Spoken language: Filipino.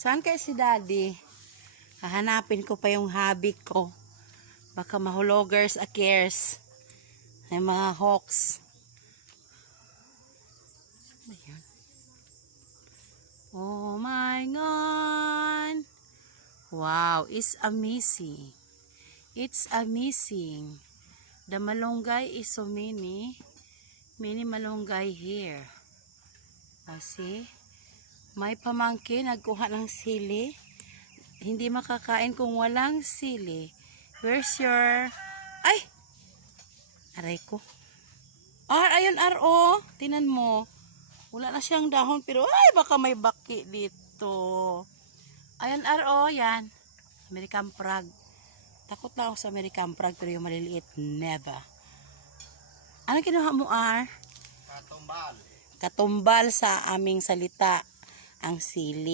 Saan kaya si Daddy? Hahanapin ko pa yung hobby ko. Baka mahulogers akers. May mga hawks. Ayan. Oh my God! Wow, it's amazing. It's amazing. The malunggay is so many. Many malunggay here. See? May pamangkin, nagkuha ng sili. Hindi makakain kung walang sili. Where's your... Ay! Aray ko. Ayun, oh. Tinan mo. Wala na siyang dahon, pero ay, baka may baki dito. Ayun, oh, yan. American frog. Takot na ako sa American frog, pero yung maliliit, never. Ano kinuha mo, Katumbal. Katumbal sa aming salita, ang sili.